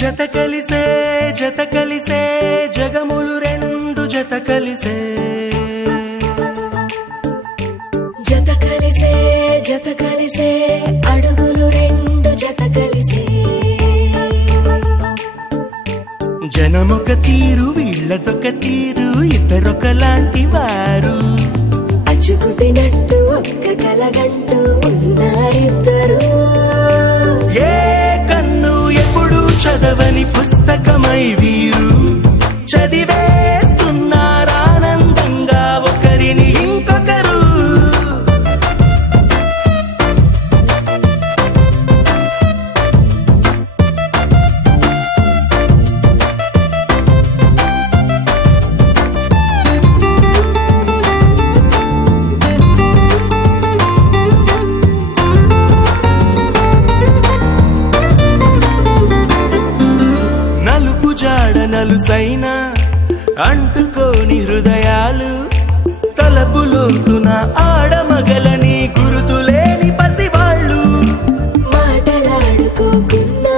జత కలిసే జగములు రెండు జత కలిసే అడుగులు రెండు జత కలిసే జనమొక తీరు వీళ్ళదొక తీరు ఇద్దరొకలాంటి వారు అచ్చుకు తినట్టు ఒక్క కలగంటూ ఉన్నారిద్దరు ఏ కన్ను ఎప్పుడు చదవని పుస్తకమై వీరు చదివేస్తున్నారానందంగా ఒకరిని ఇంకొకరు నలుసైన అంటుకోని హృదయాలు తలపులోతున ఆడమగలని గురుతులేని పసివాళ్ళు మాటలాడుకోకున్నా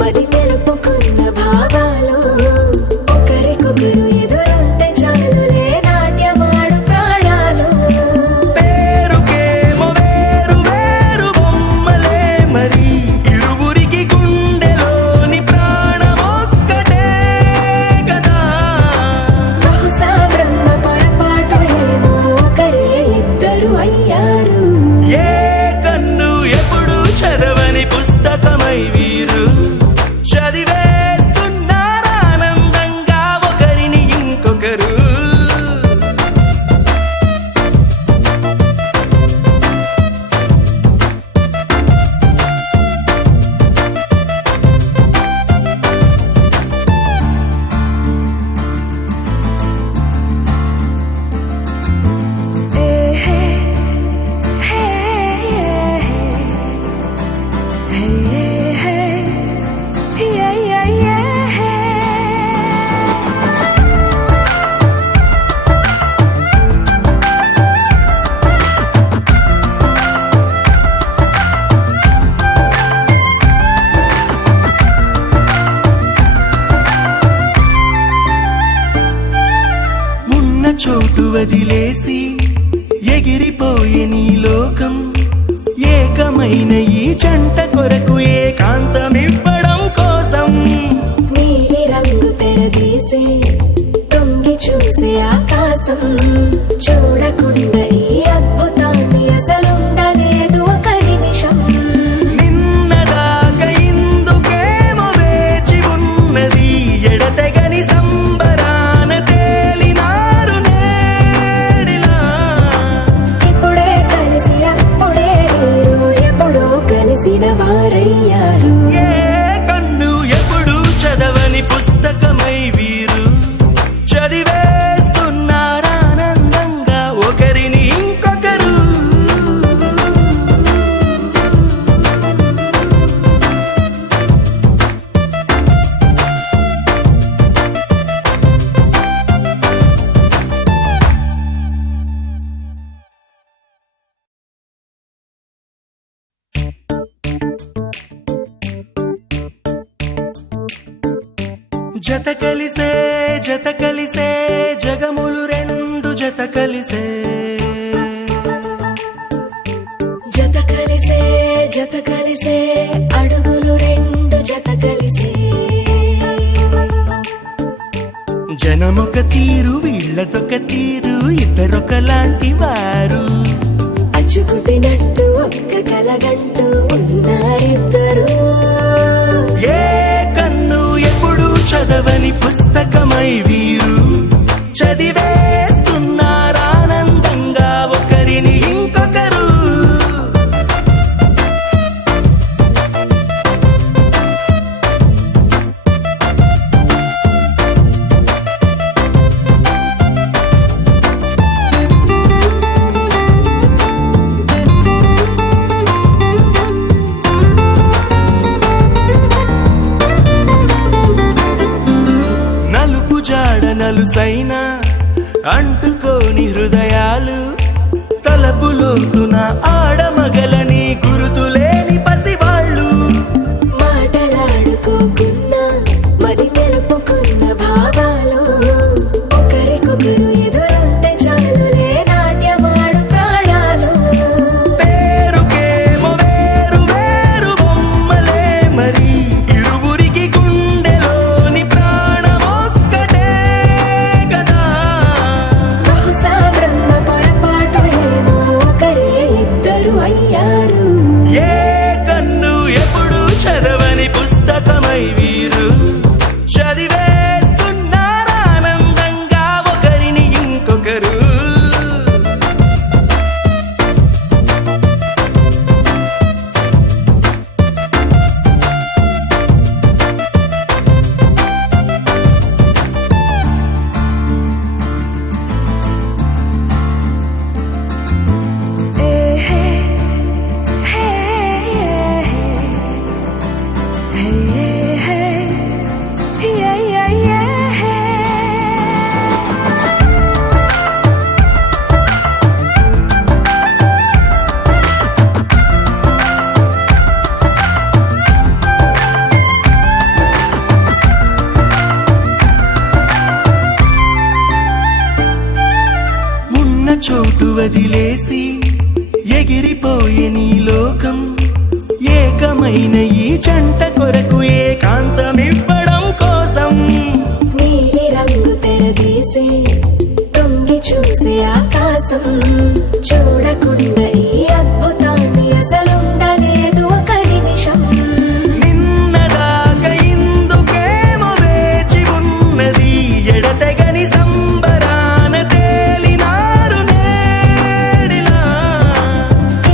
మరి తెలుపుకున్న భావాలు ఒకరికొకరు ఎదురుంటే చాలులే నాట్యమాడు ప్రాణాలు పేరుకేమో వేరు వేరు బొమ్మలే మరి ఇరువురికి గుండెలోని ప్రాణమొక్కటే కదా బహుశా బ్రహ్మ పొరపాటు ఏమో ఒకరే ఇద్దరు అయ్యారు ఏ కన్ను ఎప్పుడు చదవని పుస్తకమై వీరు చదివేస్తున్నారానందంగా ఒకరిని ఇంకొకరు ఉన్న చోటు వదిలేసి ఎగిరిపోయే నీ లోకం ఏకమైన ఈ జంట కొరకు ఏకాంతమివ్వడం కోసం నీలి రంగు తెరదీసే తొంగి చూసే ఆకాశం చూడకుండా ఈ అద్భుతాన్ని అసలుండలేదు ఒక నిమిషం నిన్నదాకా ఇందుకేమో వేచి ఉన్నది ఎడతెగని సంబరాన తేలినారు నేడిలా ఇప్పుడే కలిసి అప్పుడే వీరు ఎప్పుడో కలిసిన వారయ్యారు ఏ కన్ను ఎప్పుడు చదవని పుస్తకమై వీరు చదివేస్తున్నారానందంగా ఒకరిని ఇంకొకరు జత కలిసే జగములు రెండు జత కలిసే అడుగులు రెండు జత కలిసే జనమొక తీరు వీళ్ళదొక తీరు ఇద్దరొకలాంటి వారు అచ్చుకు తినట్టు ఒక్క కలగంటూ ఉన్నారిద్దరు ఏ కన్ను ఎప్పుడు చదవని పుస్తకమై వీరు చదివేస్తున్నారానందంగా ఒకరిని ఇంకొకరు నలుసైన అంటుకోని హృదయాలు తలపులోతున ఆడమగలని గురుతులేని పసివాళ్ళు మాటలాడుకోకున్నా వారయ్యారు. ఏ కన్ను ఎప్పుడు చదవని పుస్తకమై వీరు చదివేస్తున్నారానందంగా ఒకరిని ఇంకొకరు. ఉన్న చోటు వదిలేసి ఎగిరిపోయే నీ లోకం ఏకమైన ఈ జంట కొరకు ఏకాంతమివ్వడం కోసం. నీలి రంగు తెరదీసే తొంగి చూసే ఆకాశం చూడకుండా ఈ అద్భుతాన్ని అసలుండలేదు ఒక నిమిషం. నిన్నదాకా ఇందుకేమో వేచి ఉన్నది ఎడతెగని సంబరాన తేలినారు నేడిలా.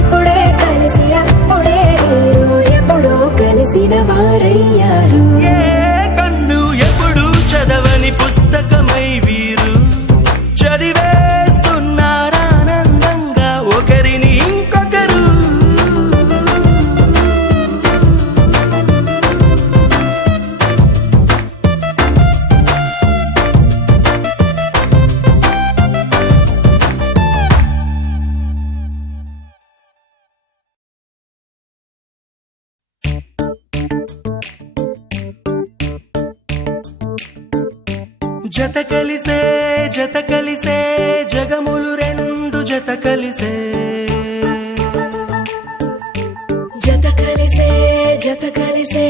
ఇప్పుడే కలిసి అప్పుడే మీరు ఎప్పుడో కలిసిన వారయ్యారు. ఏ కన్ను ఎప్పుడు చదవని పుస్తకమై వీరు చదివేస్తున్నారానందంగా ఒకరిని ఇంకొకరు. జత కలిసే జత కలిసే జగములు రెండు జత కలిసే. జత కలిసే జత కలిసే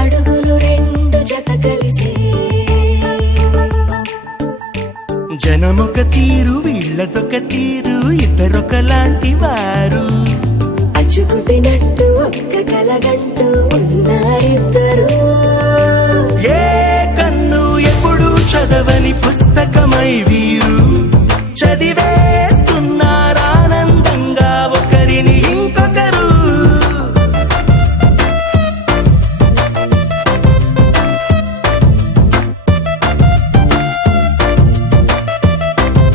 అడుగులు రెండు జత కలిసే. జనమొక తీరు వీళ్ళదొక తీరు ఇద్దరొకలాంటి వారు. అచ్చుకుతినట్టు ఒక్క కలగంటూ ఉన్నారిద్దరు. ఏ కన్ను ఎప్పుడు చదవని పుస్తకమై